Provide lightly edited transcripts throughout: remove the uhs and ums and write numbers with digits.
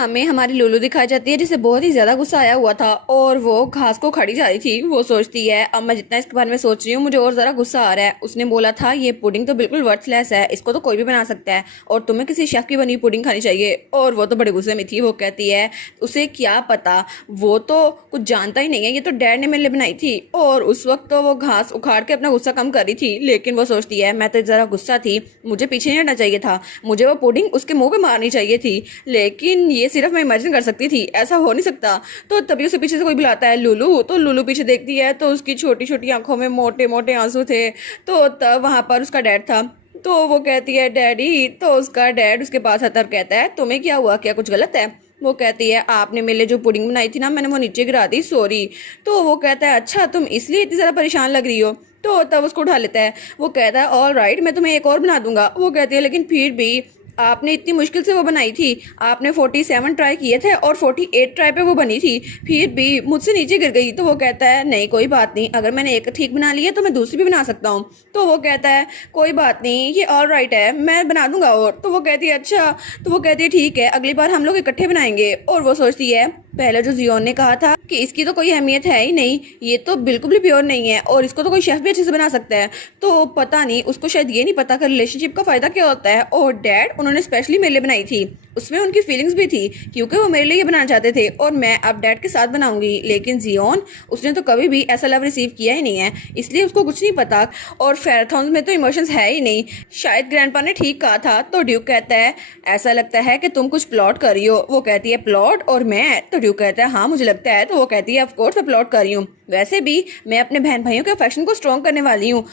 हमें हमारी लुलु दिखाई जाती है जिसे बहुत ही ज्यादा गुस्सा आया हुआ था और वो घास को खड़ी जा रही थी। वो सोचती है अब मैं जितना इसके बारे में सोच रही हूँ मुझे और जरा गुस्सा आ रहा है। उसने बोला था ये पुडिंग तो बिल्कुल वर्थलेस है, इसको तो कोई भी बना सकता है और तुम्हें किसी शेफ की बनी पुडिंग खानी चाहिए। और वो तो बड़े गुस्से में थी। वो कहती है उसे क्या पता, वो तो कुछ जानता ही नहीं है, ये तो डैड ने मेरे लिए बनाई थी। और उस वक्त तो वो घास उखाड़ के अपना गुस्सा कम कर रही थी, लेकिन वो सोचती है मैं तो जरा गुस्सा थी, मुझे पीछे नहीं हटना चाहिए था, मुझे वो पुडिंग उसके मुंह पे मारनी चाहिए थी, लेकिन ये सिर्फ मैं इमेजिन कर सकती थी, ऐसा हो नहीं सकता। तो तभी उसे पीछे से कोई बुलाता है लुलु। तो लुलु पीछे देखती है तो उसकी छोटी छोटी आंखों में मोटे मोटे आंसू थे। तो तब वहां पर उसका डैड था। तो वो कहती है डैडी। तो उसका डैड उसके पास आता है और कहता है तुम्हें क्या हुआ, क्या कुछ गलत है? वो कहती है आपने मेरे लिए जो पुडिंग बनाई थी ना, मैंने वो नीचे गिरा दी, सॉरी। तो वो कहता है अच्छा तुम इसलिए इतनी ज़्यादा परेशान लग रही हो। तो तब उसको उठा लेता है। वो कहता है ऑल राइट, मैं तुम्हें एक और बना दूंगा। वो कहती है लेकिन फिर भी आपने इतनी मुश्किल से वो बनाई थी, आपने 47 ट्राई किए थे और 48 ट्राई पे वो बनी थी, फिर भी मुझसे नीचे गिर गई। तो वो कहता है नहीं कोई बात नहीं, अगर मैंने एक ठीक बना ली है तो मैं दूसरी भी बना सकता हूँ। तो वो कहता है कोई बात नहीं, ये ऑल राइट है, मैं बना दूंगा। और तो वो कहती है अच्छा। तो वो कहती है ठीक है, अगली बार हम लोग इकट्ठे बनाएंगे। और वो सोचती है पहले जो जियोन ने कहा था कि इसकी तो कोई अहमियत है ही नहीं, ये तो बिल्कुल भी प्योर नहीं है और इसको तो कोई शेफ भी अच्छे से बना सकता है, तो पता नहीं उसको शायद ये नहीं पता कि रिलेशनशिप का फायदा क्या होता है। और डैड उन्होंने स्पेशली मेरे लिए बनाई थी, उसमें उनकी फीलिंग्स भी थी क्योंकि वो मेरे लिए ये बनाना चाहते थे और मैं अब डैड के साथ बनाऊंगी। लेकिन जियोन उसने तो कभी भी ऐसा लव रिसीव किया ही नहीं है, इसलिए उसको कुछ नहीं पता। और फेराथॉन में तो इमोशंस है ही नहीं, शायद ग्रैंडपा ने ठीक कहा था। तो ड्यूक कहता है ऐसा लगता है कि तुम कुछ प्लॉट कर रही हो। वो कहती है प्लॉट और मैं? तो ड्यूक कहता है हाँ मुझे लगता है। तो वो कहती है ऑफ कोर्स मैं प्लॉट कर रही हूँ, वैसे भी मैं अपने बहन भाइयों के अफेक्शन को स्ट्रॉन्ग करने वाली हूँ।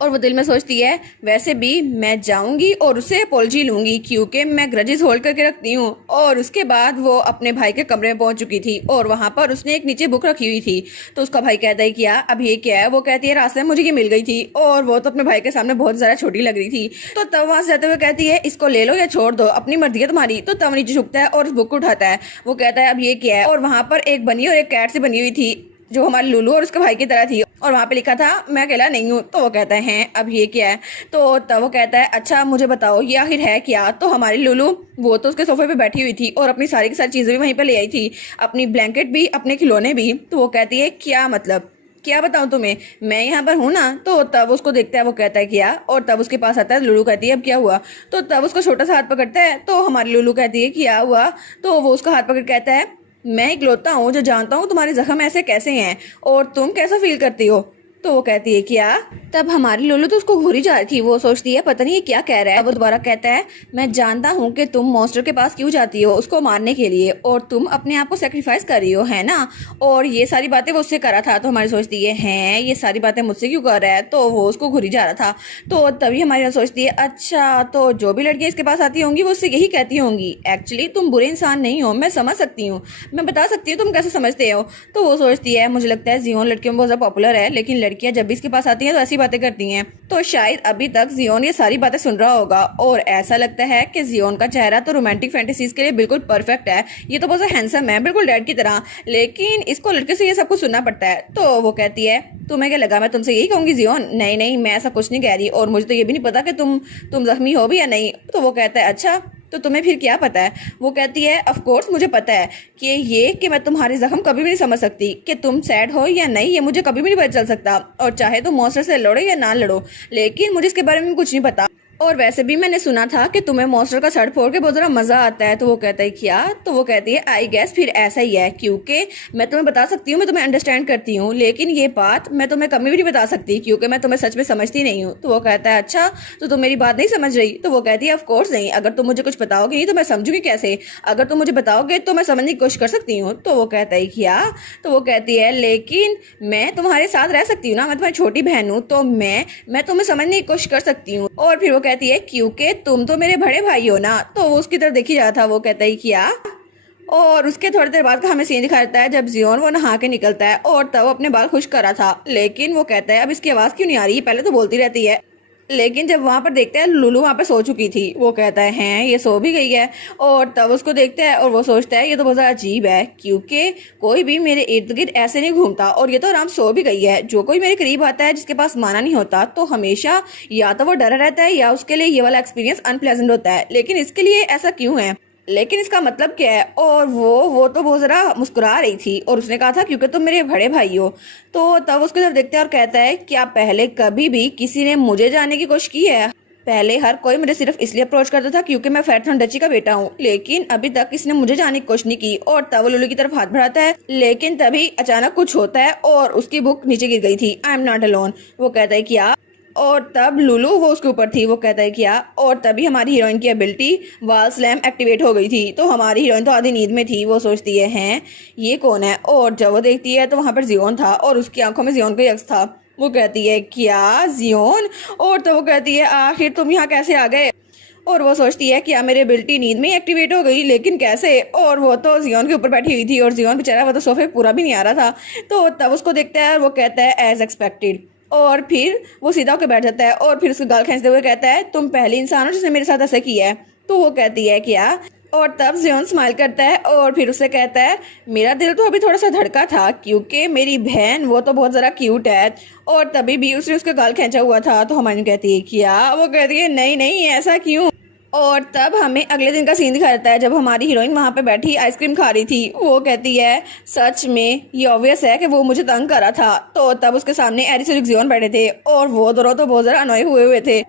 और वो दिल में सोचती है वैसे भी मैं जाऊंगी और उससे अपोलॉजी लूंगी क्योंकि मैं ग्रजेस होल्ड करके रखती हूँ। और उसके बाद वो अपने भाई के कमरे में पहुंच चुकी थी और वहां पर उसने एक नीचे बुक रखी हुई थी। तो उसका भाई कहता है क्या अब ये क्या है? वो कहती है रास्ते में मुझे ये मिल गई थी और वो तो अपने भाई के सामने बहुत ज्यादा छोटी लग रही थी। तो तब वहां से जाते हुए कहती है इसको ले लो या छोड़ दो, अपनी मर्जी है तुम्हारी। तो तब नीचे झुकता है और उस बुक को उठाता है। वो कहता है अब ये क्या है? और वहां पर एक बनी और एक कैट से बनी हुई थी जो हमारी लुलु और उसके भाई की तरह थी और वहां पे लिखा था मैं अकेला नहीं हूँ। तो वो कहता है अब ये क्या है? तो तब वो कहता है अच्छा मुझे बताओ ये आखिर है क्या? तो हमारी लुलु वो तो उसके सोफे पे बैठी हुई थी और अपनी सारी की सारी चीजें भी वहीं पे ले आई थी, अपनी ब्लैंकेट भी, अपने खिलौने भी। तो वो कहती है क्या मतलब, क्या बताऊं तुम्हें, मैं यहाँ पर हूँ ना। तो तब उसको देखता है, वो कहता है क्या? और तब उसके पास आता है। लुलु कहती है अब क्या हुआ? तो तब उसका छोटा सा हाथ पकड़ता है। तो हमारी लुलु कहती है क्या हुआ? तो वो उसका हाथ पकड़ कहता है मैं इकलौता हूँ जो जानता हूँ तुम्हारे जख्म ऐसे कैसे हैं और तुम कैसा फील करती हो। तो वो कहती है क्या? तब हमारी लोलो तो उसको घूरी जा रही थी। वो सोचती है पता नहीं ये क्या कह रहा है। वो दोबारा कहता है मैं जानता हूँ कि तुम मॉन्स्टर के पास क्यों जाती हो, उसको मारने के लिए, और तुम अपने आप को सेक्रीफाइस कर रही हो है ना। और ये सारी बातें वो उससे करा था। तो हमारी सोचती है हैं ये सारी बातें मुझसे क्यों कर रहा है। तो वो उसको घूरी जा रहा था। तो तभी हमारी सोचती है अच्छा तो जो भी लड़कियां इसके पास आती होंगी वो उससे यही कहती होंगी एक्चुअली तुम बुरे इंसान नहीं हो, मैं समझ सकती हूँ, मैं बता सकती हूँ तुम कैसे समझते हो। तो वो सोचती है मुझे लगता है जियोन लड़कियों में बहुत ज्यादा पॉपुलर है, लेकिन लड़कियां जब भी इसके पास आती हैं तो ऐसी बातें करती हैं। तो शायद अभी तक जियोन ये सारी बातें सुन रहा होगा और ऐसा लगता है कि जियोन का चेहरा तो रोमांटिक फैंटेसीज के लिए बिल्कुल परफेक्ट है, ये तो बहुत हैंडसम है बिल्कुल डैड की तरह, लेकिन इसको लड़के से ये सब कुछ सुनना पड़ता है। तो वो कहती है तुम्हें क्या लगा मैं तुमसे यही कहूंगी जियोन? नहीं नहीं मैं ऐसा कुछ नहीं कह रही और मुझे तो ये भी नहीं पता कि तुम जख्मी हो भी या नहीं। तो वो कहता है अच्छा तो तुम्हें फिर क्या पता है? वो कहती है ऑफ कोर्स मुझे पता है कि ये कि मैं तुम्हारे जख्म कभी भी नहीं समझ सकती, कि तुम सैड हो या नहीं ये मुझे कभी भी नहीं पता चल सकता, और चाहे तुम मॉन्स्टर से लड़ो या ना लड़ो, लेकिन मुझे इसके बारे में कुछ नहीं पता। और वैसे भी मैंने सुना था कि तुम्हें मॉन्स्टर का सर फोड़ के बहुत ज़रा मज़ा आता है। तो वो कहता है क्या? तो वो कहती है आई गेस फिर ऐसा ही है, क्योंकि मैं तुम्हें बता सकती हूँ, मैं तुम्हें अंडरस्टैंड करती हूँ, लेकिन ये बात मैं तुम्हें कभी भी नहीं बता सकती क्योंकि मैं तुम्हें सच में समझती नहीं हूँ। तो वो कहता है अच्छा तो तुम मेरी बात नहीं समझ रही? तो वो कहती है ऑफ कोर्स नहीं, अगर तुम मुझे कुछ बताओगे नहीं तो मैं समझूंगी कैसे, अगर तुम मुझे बताओगे तो मैं समझने की कोशिश कर सकती हूँ। तो वो कहता है क्या? तो वो कहती है लेकिन मैं तुम्हारे साथ रह सकती हूँ ना, मैं तुम्हारी छोटी बहन हूँ, तो मैं तुम्हें समझने की कोशिश कर सकती हूँ। और फिर वो कहती है क्योंकि तुम तो मेरे बड़े भाई हो ना। तो वो उसकी तरफ देखी जा था। वो कहता है क्या? और उसके थोड़ी देर बाद का हमें सीन दिखा देता है जब जियोन वो नहा के निकलता है और तब वो अपने बाल खुश करा था, लेकिन वो कहता है अब इसकी आवाज क्यों नहीं आ रही, पहले तो बोलती रहती है। लेकिन जब वहां पर देखते हैं लुलु वहां पर सो चुकी थी। वो कहता है हैं ये सो भी गई है, और तब उसको देखता है और वो सोचता है ये तो बहुत ज़्यादा अजीब है क्योंकि कोई भी मेरे इर्द गिर्द ऐसे नहीं घूमता और ये तो आराम सो भी गई है। जो कोई मेरे करीब आता है जिसके पास माना नहीं होता तो हमेशा या तो वो डरा रहता है या उसके लिए ये वाला एक्सपीरियंस अनप्लेजेंट होता है, लेकिन इसके लिए ऐसा क्यों है? लेकिन इसका मतलब क्या है? और वो तो बहुत ज़रा मुस्कुरा रही थी और उसने कहा था क्योंकि तुम मेरे बड़े भाई हो। तो तब उसको जब देखते हैं और कहता है क्या पहले कभी भी किसी ने मुझे जानने की कोशिश की है? पहले हर कोई मुझे सिर्फ इसलिए अप्रोच करता था क्योंकि मैं फैरथन डची का बेटा हूँ, लेकिन अभी तक किसी ने मुझे जानने की कोशिश नहीं की। और तब वो लुलू की तरफ हाथ बढ़ाता है, लेकिन तभी अचानक कुछ होता है और उसकी बुक नीचे गिर गई थी। I am not alone. वो कहता है क्या? और तब लुलू वो उसके ऊपर थी, वो कहता है क्या? और तभी हमारी हीरोइन की एबिलिटी वाल स्लैम एक्टिवेट हो गई थी। तो हमारी हीरोइन तो आधी नींद में थी। वो सोचती है हैं ये कौन है? और जब वो देखती है तो वहां पर जियोन था और उसकी आंखों में जियोन का यक्स था। वो कहती है क्या जियोन? और तो वो कहती है आखिर तुम यहाँ कैसे आ गए? और वो सोचती है कि मेरी एबिलिटी नींद में ही एक्टिवेट हो गई, लेकिन कैसे? और वो तो जियोन के ऊपर बैठी हुई थी और जियोन बेचारा वो तो सोफे पूरा भी नहीं आ रहा था। तो तब उसको देखता है और वो कहता है एज एक्सपेक्टेड। और फिर वो सीधा होकर बैठ जाता है और फिर उसकी गाल खींचते हुए कहता है तुम पहली इंसान हो जिसने मेरे साथ ऐसा किया है। तो वो कहती है क्या? और तब जियोन स्माइल करता है और फिर उसे कहता है मेरा दिल तो अभी थोड़ा सा धड़का था क्योंकि मेरी बहन वो तो बहुत ज़रा क्यूट है और तभी भी उसने उसका गाल खींचा हुआ था। तो हमारी कहती है क्या? वो कहती है नहीं नहीं ऐसा क्यों? और तब हमें अगले दिन का सीन दिखा जाता है जब हमारी हीरोइन वहां पे बैठी आइसक्रीम खा रही थी। वो कहती है सच में ये ऑब्वियस है कि वो मुझे तंग कर रहा था। तो तब उसके सामने एरिस और इक्सियोन बैठे थे और वो दोनों तो बहुत ज़रा अनोय हुए हुए थे।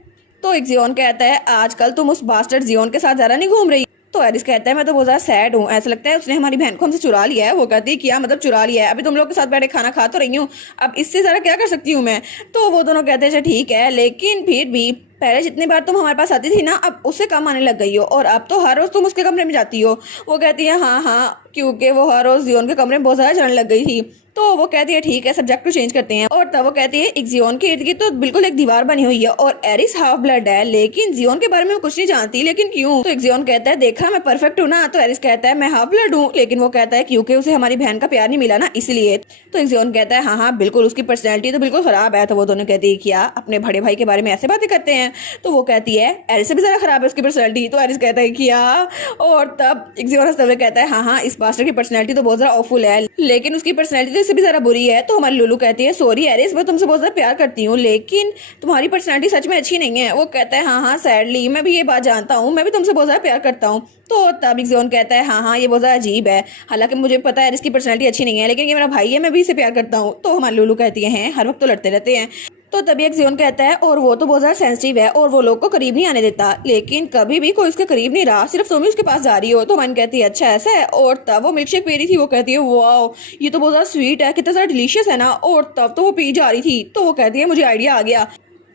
तो इक्सियोन कहता है आजकल तुम उस बास्टर्ड जियोन के साथ ज़रा नहीं घूम रही? तो एरिस कहता है मैं तो बहुत ज़्यादा सैड हूँ, ऐसा लगता है उसने हमारी बहन को हमसे चुरा लिया है। वो कहती है क्या मतलब चुरा लिया है? अभी तुम लोग के साथ बैठे खाना खा तो रही हूँ, अब इससे ज़रा क्या कर सकती हूँ मैं? तो वो दोनों कहते हैं अच्छा ठीक है, लेकिन फिर भी पहले जितनी बार तुम हमारे पास आती थी ना अब उससे कम आने लग गई हो और अब तो हर रोज तुम उसके कमरे में जाती हो। वो कहती है हाँ हाँ क्योंकि वो हर रोज जियोन के कमरे में बहुत ज्यादा चढ़ने लग गई थी। तो वो कहती है ठीक है सब्जेक्ट को चेंज करते हैं। और तब वो कहती है एक जियोन के इर्द गिर्द तो बिल्कुल एक दीवार बनी हुई है और एरिस हाफ ब्लड है, लेकिन जियोन के बारे में वो कुछ नहीं जानती। लेकिन क्यों? तो एक जियोन कहता है देखा मैं परफेक्ट हूँ ना। तो एरिस कहता है मैं हाफ ब्लड हूँ, लेकिन वो कहता है क्योंकि उसे हमारी बहन का प्यार नहीं मिला ना इसलिए। तो एक जियोन कहता है हाँ हाँ बिल्कुल उसकी पर्सनैलिटी तो बिल्कुल खराब है। तो वो दोनों कहती है क्या अपने बड़े भाई के बारे में ऐसे बातें करते हैं? तो वो कहती है एरिस से भी ज्यादा खराब है उसकी पर्सनैलिटी। तो एरिस कहता है क्या? और तब एक्सियोन हंसते हुए कहता है हाँ हाँ इस बास्टर की पर्सनैलिटी तो बहुत ज्यादा ऑफुल है, लेकिन उसकी पर्सनैलिटी तो इससे भी ज्यादा बुरी है। तो हमारी लुलू कहती है सॉरी एरिस मैं तुमसे बहुत ज्यादा प्यार करती हूँ, लेकिन तुम्हारी पर्सनैलिटी सच में अच्छी नहीं है। वो कहता है हाँ हाँ सैडली मैं भी ये बात जानता हूँ, मैं भी तुमसे बहुत ज्यादा प्यार करता हूँ। तो तब एक्सियोन कहता है हाँ हाँ ये बहुत ज्यादा अजीब है, हालांकि मुझे पता है इसकी पर्सनैलिटी अच्छी नहीं है, लेकिन ये मेरा भाई है मैं भी इसे प्यार करता हूँ। तो हमारी लुलू कहती है हर वक्त तो लड़ते रहते हैं। तो तभी एक जियोन कहता है और वो तो बहुत ज्यादा सेंसिटिव है और वो लोग को करीब नहीं आने देता, लेकिन कभी भी कोई उसके करीब नहीं रहा, सिर्फ तुम ही उसके पास जा रही हो। तो मन कहती है अच्छा ऐसा है। और तब वो मिल्क शेक पी रही थी। वो कहती है वाओ ये तो बहुत ज्यादा स्वीट है, कितना ज्यादा डिलीशियस है ना। और तब तो वो पी जा रही थी। तो वो कहती है मुझे आइडिया आ गया।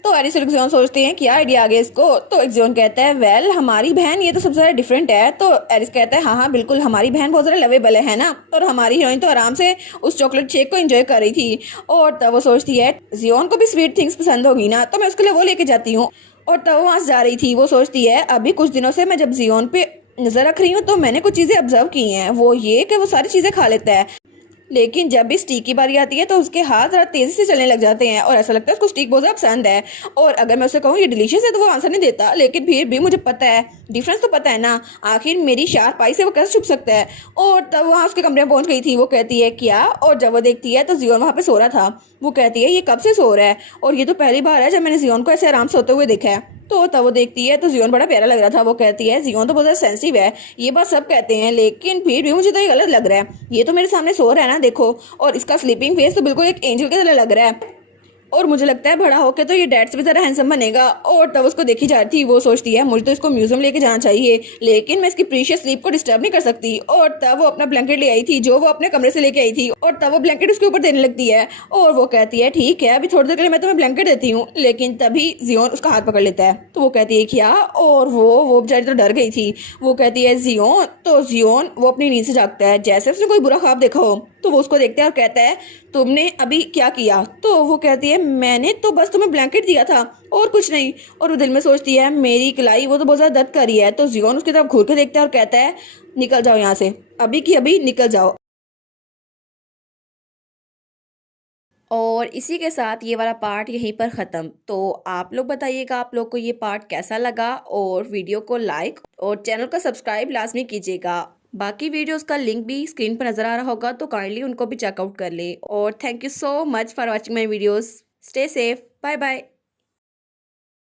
तो एरिस और एक्सियोन सोचते हैं क्या आइडिया आ गया इसको? तो एक्सियोन कहता है वेल हमारी बहन ये तो सबसे ज्यादा डिफरेंट है। तो एरिस कहता है हाँ हाँ बिल्कुल हमारी बहन बहुत ज्यादा लवेबल है ना। और हमारी हीरोइन तो आराम से उस चॉकलेट शेक को एंजॉय कर रही थी। और तब वो सोचती है जियोन को भी स्वीट थिंग्स पसंद होगी ना, तो मैं उसके लिए वो लेके जाती हूँ। और तब वो वहां से जा रही थी। वो सोचती है अभी कुछ दिनों से मैं जब जियोन पे नजर रख रही हूँ तो मैंने कुछ चीजें ऑब्जर्व की हैं। वो ये कि वो सारी चीजें खा लेता है, लेकिन जब भी स्टीक की बारी आती है तो उसके हाथ जरा तेजी से चलने लग जाते हैं और ऐसा लगता है उसको स्टीक बहुत ज्यादा पसंद है। और अगर मैं उसे कहूँ ये डिलीशियस है तो वो आंसर नहीं देता, लेकिन फिर भी मुझे पता है डिफरेंस तो पता है ना, आखिर मेरी शार्प आई से वो कैसे छुप सकता है। और तब वहाँ उसके कमरे में पहुंच गई थी। वो कहती है क्या? और जब वो देखती है तो जियोन वहाँ पे सो रहा था। वो कहती है ये कब से सो रहा है और ये तो पहली बार है जब मैंने जियोन को ऐसे आराम से सोते हुए देखा है। तो तब वो देखती है तो जियोन बड़ा प्यारा लग रहा था। वो कहती है जियोन तो बहुत ज्यादा सेंसिटिव है, ये बात सब कहते हैं, लेकिन फिर भी मुझे तो ये गलत लग रहा है, ये तो मेरे सामने सो रहा है ना देखो, और इसका स्लीपिंग फेस तो बिल्कुल एक एंजल की तरह लग रहा है और मुझे लगता है बड़ा होकर तो ये डैड से भी ज़रा हैंडसम बनेगा। और तब उसको देखी जाती थी। वो सोचती है मुझे तो इसको म्यूजियम लेके जाना चाहिए, लेकिन मैं इसकी प्रीशियस स्लीप को डिस्टर्ब नहीं कर सकती। और तब वो अपना ब्लैंकेट ले आई थी जो वो अपने कमरे से लेके आई थी और तब वो ब्लैंकेट उसके ऊपर देने लगती है और वो कहती है ठीक है अभी थोड़ी देर के लिए मैं तुम्हें ब्लैंकेट देती हूँ, लेकिन तभी जियोन उसका हाथ पकड़ लेता है। तो वो कहती है क्या? और वो बेचारी तो डर गई थी। वो कहती है जियोन। तो जियोन वो अपनी नींद से जागता है जैसे उसने कोई बुरा ख्वाब देखा हो। तो वो उसको देखता है और कहता है तुमने अभी क्या किया? तो वो कहती है मैंने तो बस तुम्हें ब्लैंकेट दिया था और कुछ नहीं। और वो दिल में सोचती है मेरी कलाई वो तो बहुत ज्यादा दर्द कर रही है। तो जियोन उसकी तरफ घूर के देखता है और कहता है निकल जाओ यहाँ से, अभी की अभी निकल जाओ। और इसी के साथ ये वाला पार्ट यहीं पर ख़त्म। तो आप लोग बताइएगा आप लोग को ये पार्ट कैसा लगा, और वीडियो को लाइक और चैनल को सब्सक्राइब लाजमी कीजिएगा। बाकी वीडियोस का लिंक भी स्क्रीन पर नज़र आ रहा होगा तो काइंडली उनको भी चेकआउट कर ले। और thank you so much for watching my videos. Stay safe, bye bye.